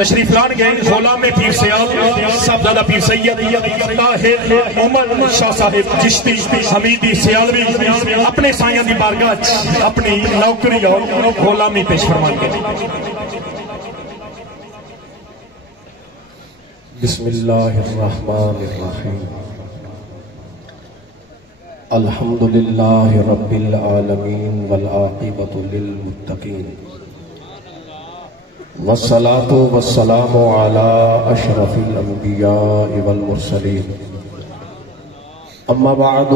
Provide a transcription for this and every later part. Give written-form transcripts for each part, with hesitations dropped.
تشریف لان گئے غلام پیر سیال صاحبزادہ پیر سید طاہر عمر شاہ صاحب چشتی حمیدی سیالوی اپنے سائیاں دی بارگاہ اپنی نوکری اور غلامی پیش فرمان گئے. بسم اللہ الرحمن الرحیم. الحمدللہ رب العالمین والعاقبۃ للمتقین والصلاة والسلام على اشرف الانبیاء والمرسلین. اما بعد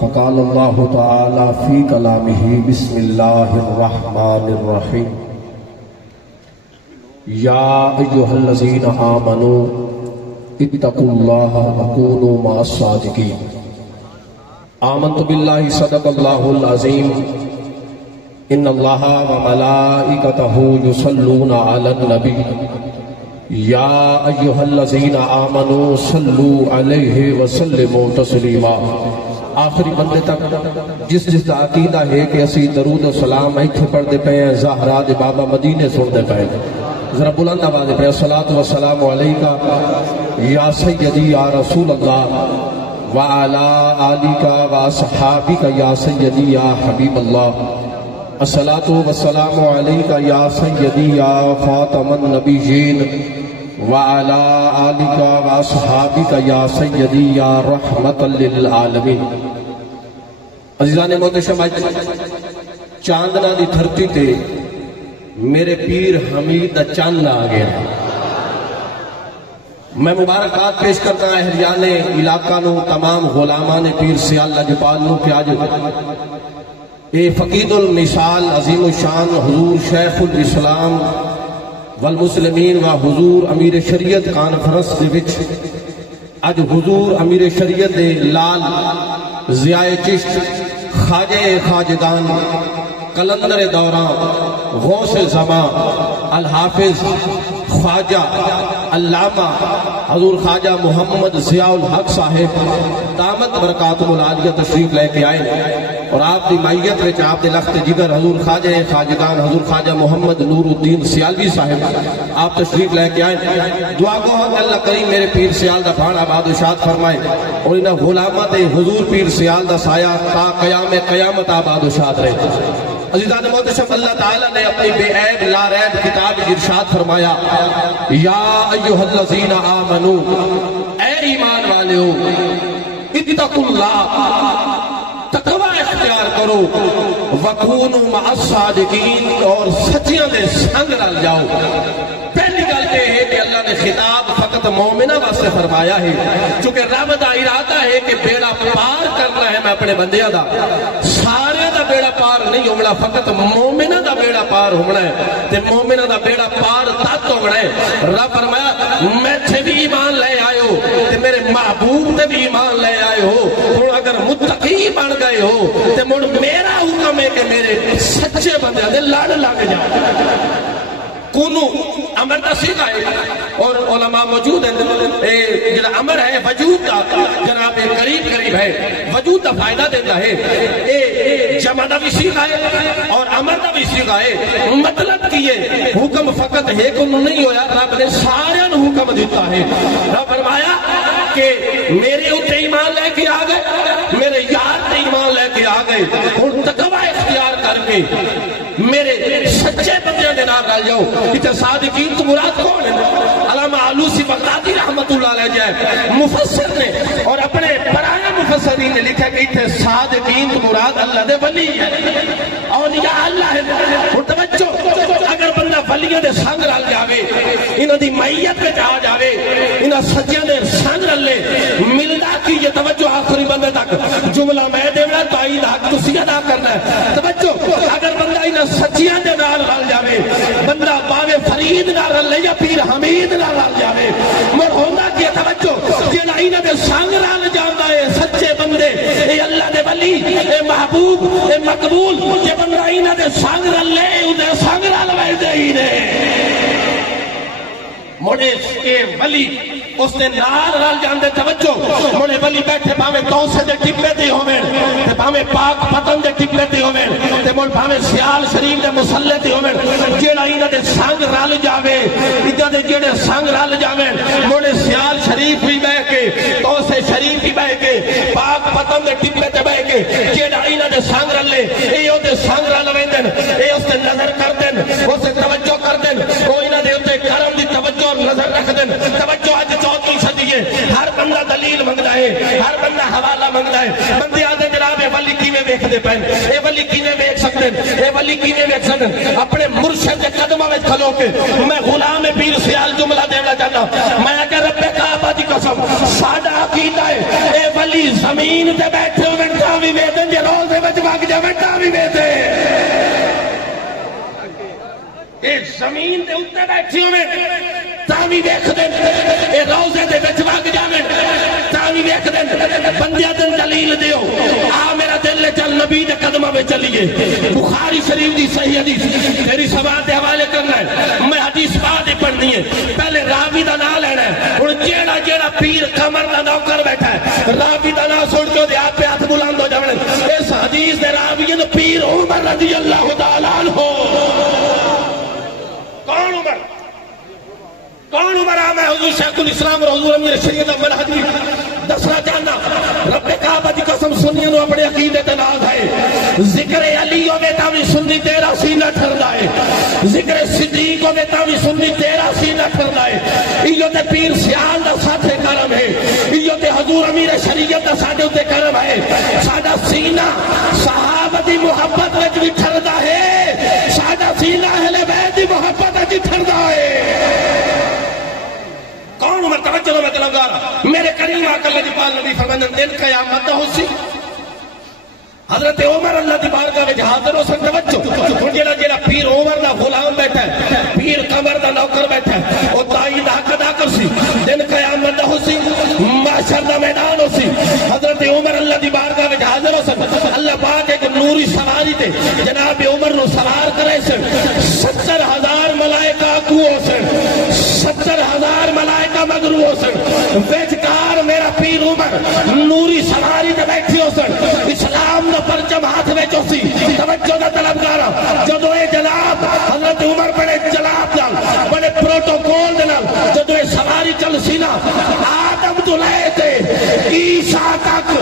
فقال اللہ تعالی فی کلامہ بسم اللہ الرحمن الرحیم. یا ایھا الذین آمنوا اتقوا اللہ وکونوا مع الصادقین. آمنت باللہ صدق اللہ العظیم. ان اللہ وملائکتہ یصلون علی النبی یا ایھا الذین آمنوا صلوا علیہ وسلموا تسلیما. آخری بندے تک جس دا عقیدہ ہے کہ اسی درود و سلام ایتھے پڑھتے پے ہیں زہرا دے بابا مدینے سنتے پے ہیں. ذرا بلند آواز پہ الصلاۃ والسلام علیکہ یا سیدی یا رسول اللہ وعلی آلک واصحابک یا سیدی یا حبیب اللہ. الصلاۃ والسلام علیکہ یا سیدی یا خاتم النبیین وعلی آلک واصحابک یا سیدی یا رحمت للعالمین. عزیزان محتشم چاندنا دی دھرتی تے میرے پیر حمید دا چاند آ گیا. میں مبارکباد پیش کرتا ہوں اہلیان علاقہ نو تمام غلامان پیر سیال لجپال نو کہ آج اے فقید المثال عظیم الشان حضور شیخ الاسلام والمسلمین و حضور امیر شریعت کانفرنس دے وچ اج حضور امیر شریعت دے لال ضیاء چشت خواجہ خواجگان قلندر دوران غوث زمان الحافظ خواجہ علامہ حضور خواجہ محمد ضیاء الحق صاحب دامت برکاتہ العالیہ تشریف لے کے آئے اور آپ دی مائیت وچ آپ دے لخت جگر حضور خواجہ خواجگان حضور خواجہ محمد نور الدین سیالوی صاحب آپ تشریف لے کے آئے. دعا گو اللہ کریم میرے پیر سیال دا بھاڑ آباد و شاد فرمائے اور انہاں غلامت حضور پیر سیال دا سایہ تا قیام قیامت آباد و شاد رہے. عزیزان محتشم اللہ تعالیٰ نے اپنی بے عیب لا ریب کتاب ارشاد فرمایا یا ایھا الذین آمنوا اے ایمان والے ہو اتقوا اللہ تقوی اختیار کرو وکونوا مع الصادقین اور سچیاں دے سنگ نال جاؤ. پہلی گل یہ ہے کہ اللہ نے خطاب فقط مومنہ واسطے فرمایا ہے چونکہ رب دا ارادہ ہے کہ بیڑا پار کرنا ہے میں اپنے بندیاں دا سارے دا بیڑا پار نہیں ہونا فقط مومنہ دا بیڑا پار ہونا ہے تے مومنہ دا بیڑا پار تک ہونا ہے. رب فرمایا میں تھے بھی ایمان لے آئے ہو تے میرے محبوب تے بھی ایمان لے آئے ہو اور اگر متقی بن گئے ہو تے مڑ میرا حکم ہے کہ میرے سچے بندے دے لڑ لگ جاؤ. کونو امر دا سیدھا ہے اور علماء موجود ہیں جنہا امر ہے وجود دا جناب قریب ہے وجود دا فائدہ دیتا ہے جمع دا بھی سیدھا ہے اور امر دا بھی سیدھا ہے. مطلب کیے حکم فقط ہے کنو نہیں ہویا رب نے سارے حکم دیتا ہے. رب فرمایا کہ میرے اتنے ایمان لے کے آ گئے میرے یار تے ایمان لے کے آ گئے اور تقوی اختیار کر کے میرے سچے بندے دے نام ڈال جاؤ. اتنے صادقین تو مراد کون ہے؟ علامہ علوسی بغدادی رحمت اللہ علیہ جائے مفسر نے اور اپنے پرانے مفسرین نے لکھا کہ اتنے صادقین تو مراد اللہ دے ولی ہے اولیاء اللہ ہے. اور توجہ اگر بندہ ولیوں دے سنگ رل جاوے انہاں دی معیت پہ جا جاوے انہاں سچیاں دے سنگ رلے ملدا کی یہ توجہ آخری بندے تک جملہ میں دیونا تائید حق تسی ادا کرنا ہے. توجہ اگر بندہ انہاں سچیاں دے نال رل جاوے بندہ باوے فرید نال رلے یا پیر حمید نال رل جاوے مر ہوندا کی توجہ جڑا انہاں دے سنگ رل جاندا ہے سچے بندے اے اللہ دے ولی اے محبوب اے مقبول جے بندہ انہاں دے سنگ رلے اودے سنگ رل ویندے ہی نے موڑے کے ولی اس نے نال رل جاندے. توجہ موڑے ولی بیٹھے پاوے توسے دے ٹپے دے ہوویں تے پاوے پاک پتن دے ٹکلے تے ہوویں تے مول بھاویں سیال شریف دے مصلی تے ہوویں جیڑا انہاں دے سنگ رل جاوے انہاں دے جڑے سنگ رل جاویں موڑے سیال شریف بھی بہ کے تو سے شریف بھی بہ کے پاک پتن دے ٹکلے تے بہ کے جیڑا انہاں دے سنگ رلے اے او دے سنگ رل ویندن اے اس تے نظر کردن اس تے توجہ کردن او انہاں دے اوتے کرم دی توجہ اور نظر رکھدن توجہ اج 14 صدی ہے ہر بندہ دلیل منگدا ہے ہر بندہ حوالہ منگدا ہے بندے آدھے جناب اے ولی کیویں ویکھدے پین اے ولی کیویں ویکھ سکدے اے ولی کیویں ویکھ سکدے اپنے مرشد دے قدماں وچ کھلو کے میں غلام پیر سیال جملہ دینا چاہتا میں کہ رب کعبہ دی قسم ساڈا عقیدہ ہے اے ولی زمین تے بیٹھے ہوئے تاں وی ویدن جے روزے وچ وگ جاوے تاں وی ویدے اے زمین دے اوتے بیٹھے ہوئے تاں وی ویکھدے اے روزے دے وچ وگ جاوے تاں وی ویکھدے بندیاں تے دلیل دیو آ میرا دل چل نبی دے قدماں وچ چلیے بخاری شریف دی صحیح حدیث تیری سباہ دے حوالے کرنا ہے میں حدیث بعد پڑھنی ہے پہلے راوی دا نام لینا ہے ہن جیڑا جیڑا پیر قمر دا نوکر بیٹھا ہے راوی دا نام سن کے آپ پہ ہاتھ بلند ہو جاویں اس حدیث دے راوی نے پیر عمر رضی اللہ تعالی عنہ کون عمر میں حضور شیخ الاسلام اور حضور امیر شریعت منہج دسنا چاہنا رب کعبہ دی قسم سنیاں نو اپنے عقیدے تے ناز ہے ذکر علی ہوے تاں وی سنی تیرا سینہ ٹھردا ہے ذکر صدیق ہوے تاں وی سنی تیرا سینہ ٹھردا ہے ایو تے پیر سیال دا ساتھے کرم ہے ایو تے حضور امیر شریعت دا ساڈے اوتے کرم ہے ساڈا سینہ صحابہ دی محبت وچ وی ٹھردا ہے ساڈا سینہ اہل بیت دی محبت وچ ٹھردا ہے کون عمر توجہ میں طلبگار میرے کریم آقا اللہ دی پاک نبی فرماندن دن قیامت ہو سی حضرت عمر اللہ دی بارگاہ وچ حاضر ہو سن توجہ جیڑا جیڑا پیر عمر دا غلام بیٹھا ہے پیر قمر دا نوکر بیٹھا ہے او تائی دا حق ادا کر سی دن قیامت ہو سی محشر دا میدان ہو سی حضرت عمر اللہ دی بارگاہ وچ حاضر ہو سن اللہ پاک ایک نوری سواری تے جناب عمر نو سوار کرے سن 70,000 ملائکہ اگو ہو سن 70,000 ملائکہ مگرو ہو سن وچکار میرا پیر عمر نوری سواری تے بیٹھی ہو سن اسلام دا پرچم ہاتھ وچ سی توجہ دا طلبگار جدوں اے جناب حضرت عمر بڑے جلاب نال بڑے پروٹوکول دے نال جدوں اے سواری چل سی نا آدم تو لے تے عیسیٰ تک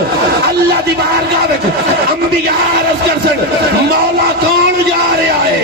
اللہ دی بارگاہ وچ انبیاء عرض کر سن مولا کون جا رہا ہے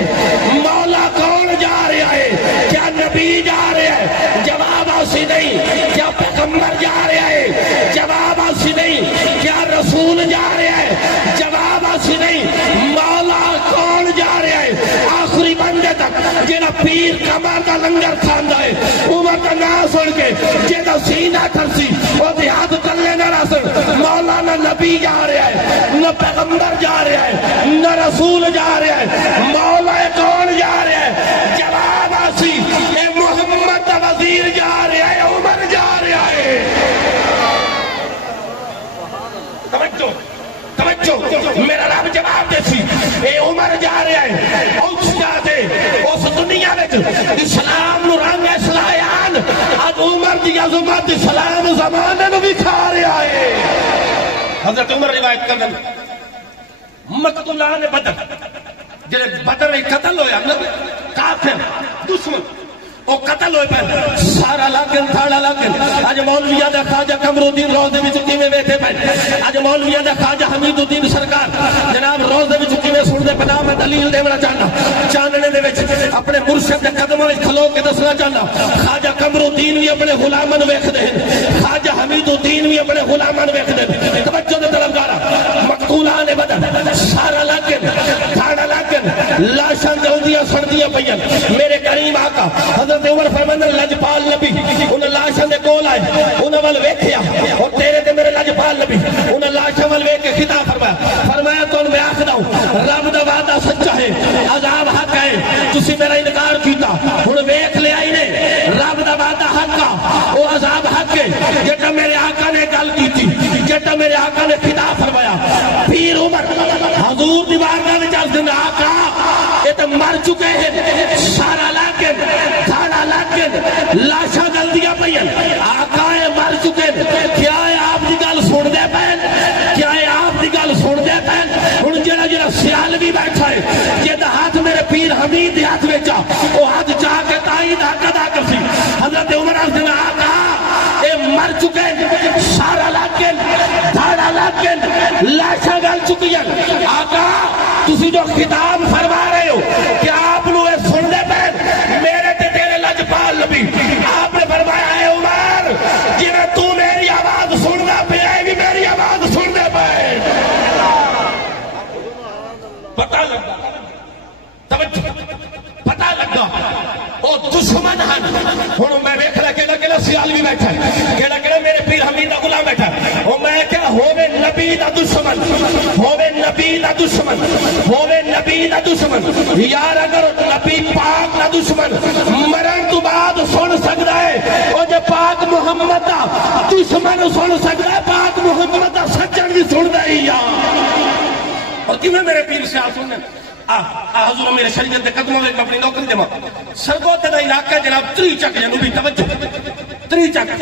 مولا کون جا رہا ہے کیا نبی جا رہا ہے جواب آسی نہیں کیا پیغمبر جا رہا ہے جواب آسی نہیں کیا رسول جا رہا ہے جواب آسی نہیں مولا کون جا رہا ہے آخری بندے تک جیڑا پیر قمر دا لنگر کھاندا ہے عمر دا نام سن کے جیڑا سینہ ترسی وہ دیہات تلے نہ رسن مولا نہ نبی جا رہا ہے نہ پیغمبر جا رہا ہے نہ رسول جا رہا ہے مولا کون جا رہا ہے جواب آسی اے محمد دا وزیر جا رہا ہے عمر جا رہا ہے توجہ میرا رب جواب دے سی اے عمر جا رہا ہے اس جاتے اس دنیا وچ اسلام نو رنگ اسلام اب عمر دی عظمت اسلام زمانے نو بھی کھا رہا ہے حضرت عمر روایت کردن مقتولان بدر جڑے بدر میں قتل ہویا نا کافر دشمن او قتل ہوئے پہن سارا لاکن تھاڑا لاکن آج مولویہ دا خواجہ قمرالدین روزے میں چکی میں بیٹھے پہن آج مولویہ دا خواجہ حمید الدین سرکار جناب روزے میں چکی میں سن دے پناہ میں دلیل دے منا چاہنا چاننے دے وچ اپنے مرشد دے قدموں میں کھلو کے دسنا چاہنا خواجہ قمرالدین بھی اپنے غلامن ویکھ دے خواجہ حمید الدین بھی اپنے غلامن ویکھ دے توجہ دے طلبگارا مقتولان بدر سارا لاکن تھاڑا لاکن لاشاں جلدیاں سردیاں پئیاں میرے کریم آقا حضرت عمر فرماندے لجپال نبی انہاں لاشاں دے کول آئے انہاں ول ویکھیا اور تیرے تے میرے لجپال نبی انہاں لاشاں ول ویکھ کے خطاب فرمایا تو میں آکھدا ہوں رب دا وعدہ سچا ہے عذاب حق ہے تسی میرا انکار کیتا ہن ویکھ لیا ہی نے رب دا وعدہ حق ہے او عذاب حق ہے جڑا میرے آقا نے گل کیتی جڑا میرے آقا نے خطاب فرمایا پیر عمر حضور دی بارگاہ وچ عرض کرنا آقا یہ تو مر چکے ہیں سارا لاکن تھاڑا لاکن لاشاں گلدیاں پئیاں آقا مر چکے کیا ہے آپ دی گل سن دے پین کیا ہے آپ دی گل سن دے پین ہن جڑا میرا سیال بھی بیٹھا ہے یہ ہاتھ میرے پیر حمید دے ہاتھ میں جا وہ ہاتھ جا کے تائید حق ادا کر سی حضرت عمر حسن آقا اے مر چکے سارا لاکن دھاڑا لاکن لاشا گل چکی ہیں آقا تسی جو خطاب فرما رہے ہو کہ آپ لوگ سننے پہ میرے تے تیرے لجپال نبی آپ نے فرمایا ہے عمر جنہیں تو میری آواز سننا پہ آئے بھی میری آواز سننے پہ پتہ لگا پتہ لگا وہ دشمن ہن ہوں میں ویکھ رہا کہ سیال بھی بیٹھا کہ میرے پیر حمید دا غلام بیٹھا وہ میں کہ ہووے نبی دا دشمن ہووے نبی دا دشمن ہووے نبی دا دشمن یار اگر نبی پاک دا دشمن مرن تو بعد سن سکتا ہے وہ جو پاک محمد دا دشمن سن سکتا ہے پاک محمد دا سجن بھی سن دے اور کیوں میرے پیر سے سننے حضور میرے شریعت دے قدموں میں اپنی نوکری دے ماں سرگوتے دا علاقہ جناب تری چک جنوبی توجہ تری چک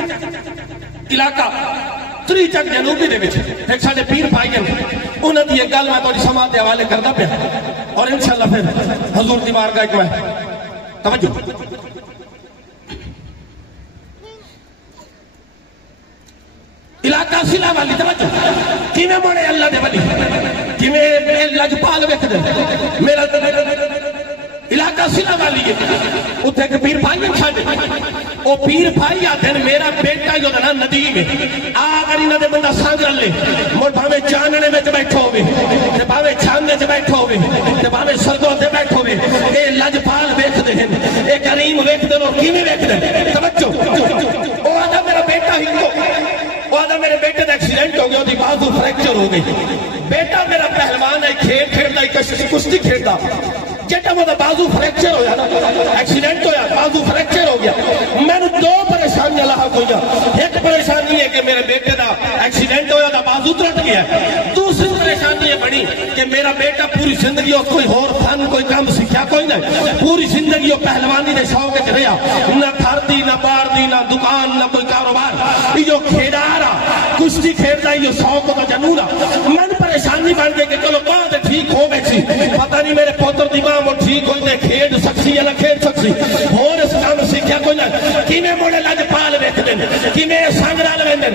علاقہ تری چک جنوبی دے بچے ایک ساڑھے پیر پائی ہیں انہوں نے یہ گل میں تو سماعت دے حوالے کردہ پہ اور انشاءاللہ پھر حضور دی بارگاہ ایک میں توجہ علاقہ سلا والی توجہ کیویں موڑے اللہ دے والی کیویں لجپال ویکھ دے میرا علاقہ سلا والی ہے اتھے ایک پیر بھائی چھاڑے او پیر بھائی آتے ہیں میرا بیٹا جو نا ندیم ہے اگر انہاں دے بندہ سانگ رلے مڑ بھاوے چاننے وچ بیٹھو ہوے تے بھاوے چھاندے وچ بیٹھو ہوے تے بھاوے سرگو تے بیٹھو ہوے اے لجپال ویکھ دے ہیں اے کریم ویکھ دے اور کیویں ویکھ دے توجہ او آدھا میرا بیٹا ہی کو وہ آدھا میرے بیٹے دا ایکسیڈنٹ ہو گیا وہ دی بازو فریکچر ہو گئی بیٹا میرا پہلوان ہے کھیل کھیلتا ہے کشتی کھیلتا جیٹا وہ دا بازو فریکچر ہو گیا ایکسیڈنٹ ہو گیا بازو فریکچر ہو گیا میں نے دو پریشانی لاحق ہو گیا ایک پریشانی ہے کہ میرے بیٹے دا ایکسیڈنٹ ہو گیا دا بازو ترٹ گیا دوسری پریشانی یہ بنی کہ میرا بیٹا پوری زندگی اس کوئی اور فن کوئی کام سیکھا کوئی نہیں پوری زندگی وہ پہلوانی دے شوق وچ رہیا نہ گھر دی نہ باہر دی نہ دکان نہ کوئی کاروبار یہ جو کھیڈا کشتی کھیلتا یہ شوق کا جنون من پریشانی بن گئی کہ چلو کہاں تے ٹھیک ہو گئی سی پتہ نہیں میرے پوتر دی ماں وہ ٹھیک ہوئی تے کھیڈ سکسی یا نہ کھیڈ سکسی اور اس کام سیکھیا کوئی نہ کیویں موڑے لجپال ویکھ دے کیویں سنگ رل ویندے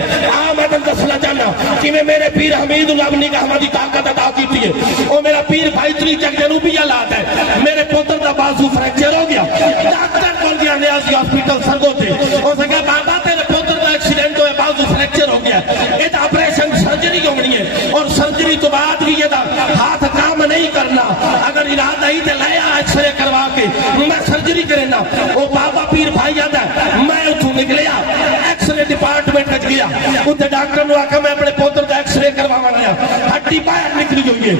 میں تنوں دسنا چاہنا کیویں میرے پیر حمید اللہ اپنی نگاہ دی طاقت عطا کیتی ہے او میرا پیر بھائی تری چک جنوبی حالات ہے میرے پوتر دا بازو فریکچر ہو گیا ڈاکٹر کول گیا نیازی ہاسپٹل سرگو تے او سکا بابا تیرے پوتر دا ایکسیڈنٹ ہویا بازو فریکچر ہو گیا یہ تو آپریشن سرجری ہونی ہے اور سرجری تو بعد بھی یہ ہاتھ کام نہیں کرنا اگر ارادہ ہی تو لیا ایکس رے کروا کے میں سرجری کرنا وہ بابا پیر بھائی آتا ہے میں اتوں نکلیا ایکس رے ڈپارٹمنٹ کچھ گیا اتنے ڈاکٹر نے آکھا میں اپنے پوتر کا ایکس رے کروا گیا ہڈی باہر نکلی ہوئی ہے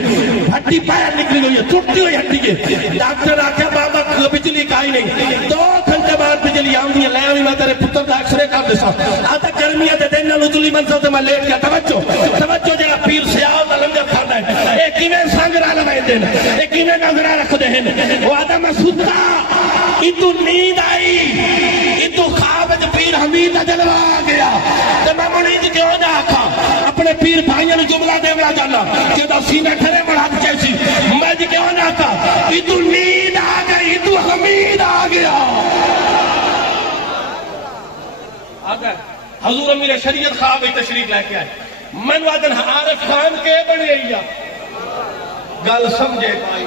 ہڈی باہر نکلی ہوئی ہے ٹوٹی ہوئی ہڈی ہے ڈاکٹر آکھا بابا بجلی کائی نہیں 2 گھنٹے بعد بجلی آؤں گی لیا میں تیرے پتر کا ایکس رے کر دیسا آتا گرمیاں دے دن اتلی منزل سے میں لیٹ گیا توجہ جڑا پیر سیاہ دا لنگر کھانا ہے اے کیویں سنگ رل ویندے اے کیویں نظر رکھدے ہیں وہ آدھا میں ستا اتو نیند آئی اتو خواب وچ پیر حمید دا جلوہ آ گیا تے میں منید کیوں نہ آکھا اپنے پیر بھائیاں نوں جملہ دیولا جانا کہ دا سینہ کھڑے بڑھا چیسی میں جی کیوں نہ آکھا اتو نیند آ گئی اتو حمید آ گیا حضور امیر شریعت خواب تشریف لے کے آئے من وعدن عارف خان کے بنے یا گل سمجھے پائی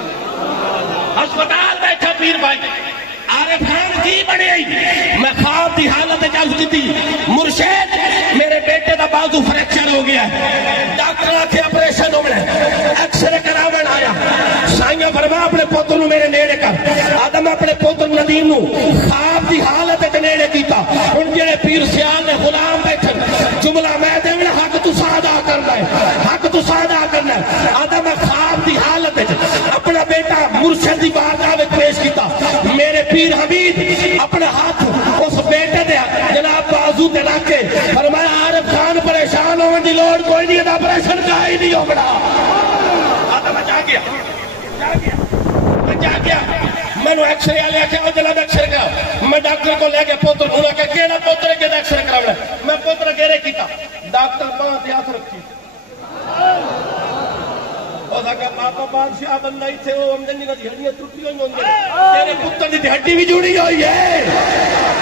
ہسپتال بیٹھا پیر بھائی عارف خان کی بنے میں خواب دی حالت جلد کی تھی مرشد میرے بیٹے دا بازو فریکچر ہو گیا ہے ڈاکٹر آکھے آپریشن ہو گیا ایکس رے کراون آیا سائیاں فرما اپنے پوتر نو میرے نیڑے کر آدم اپنے پوتر ندیم نو خواب دی حالت نیڑے کیتا ان جڑے پیر سیال نے غلام بیٹھن جملہ میں دیونا حق تو سادا کرنا ہے حق تو سادا کرنا ہے آدم خواب دی حالت اپنا بیٹا مرشد دی بارگاہ میں پیش کیتا میرے پیر حمید اپنے ہاتھ اس بیٹے دے جناب بازو تے رکھ کے فرمایا عارف خان پریشان ہون دی لوڑ کوئی نہیں دا آپریشن کا ہی نہیں ہوگا آدم جا گیا جا گیا میں نے ایکس رے لے کے او جناب ایکس رے کرا میں ڈاکٹر کو لے کے پوتر نو لے کے کیڑا پوتر کے ایکس رے کراونا میں پوتر گیرے کیتا ڈاکٹر باں تے ہاتھ رکھی بابا بادشاہ بندہ ہی تھے وہ آمدنی نہ ہڈیاں ٹوٹی ہوئی ہوں تیرے پتر دی ہڈی بھی جڑی ہوئی ہے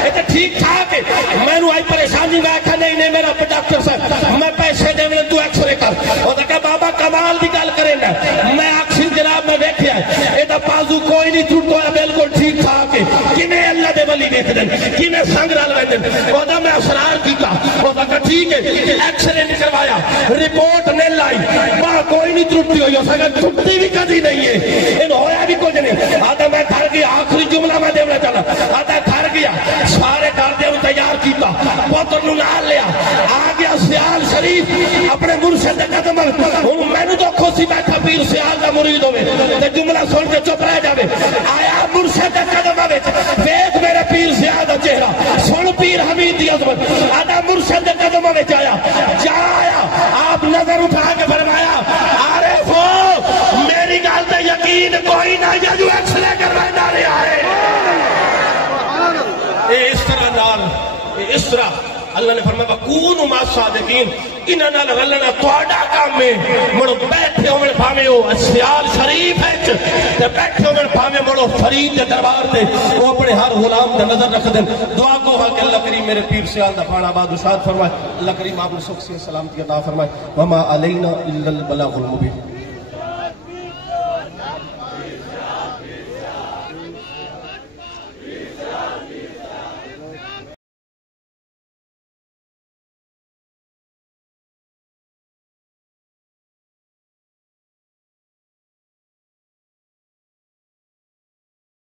یہ تو ٹھیک ٹھاک ہے میں نو آئی پریشانی میں آکھا نہیں میرا ڈاکٹر صاحب میں پیسے دے میں تو ایکس رے کر وہ کہا بابا کمال دی گل کرے نا میں آکسین جناب میں دیکھیا ہے یہ تو بازو کوئی نہیں ٹوٹا ہے بالکل ٹھیک ٹھاک ہے کنے اللہ دے ولی دیکھ دیں کنے سنگ رال وے دیں وہ میں اسرار کیتا وہ کہا ٹھیک ہے ایکس رے نکلوایا رپورٹ نہیں لائی وہاں کوئی نہیں ٹوٹی ہوئی اس کا ٹوٹی بھی کدی نہیں ہے ان ہویا بھی کچھ نہیں آدھا میں گھر گیا آخری جملہ میں دیونا چلا آدھا گھر گیا سارے گھر دے تیار کیتا پتر نو نال لیا آ گیا سیال شریف اپنے مرشد قدم میں نے تو خوشی بیٹھا پیر سیال دا مرید ہوئے تے جملہ سن کے چپ رہ جاوے آیا مرشد قدم دیکھ میرے پیر سیال دا چہرہ سن پیر حمید دی عظمت آدھا مرشد قدم آیا جایا آپ نظر اٹھا کے فرمایا عارف ہو میری گل تے یقین کوئی نہ یا جو ایکس رے کروانا رہا ہے اس طرح نال اس طرح اللہ نے فرمایا کونوا مع الصادقین انہاں نال رلنا تہاڈا کام ہے مڑو بیٹھے ہوئے بھاویں او سیال شریف ہے تے بیٹھے ہوئے بھاویں مڑو فرید دے دربار تے وہ اپنے ہر غلام تے نظر رکھ دین دعا کو کہ اللہ کریم میرے پیر سیال دا پھاڑا بعد ارشاد فرمائے اللہ کریم آپ نے سخت سے سلامتی عطا فرمائے وما علینا الا البلاغ المبین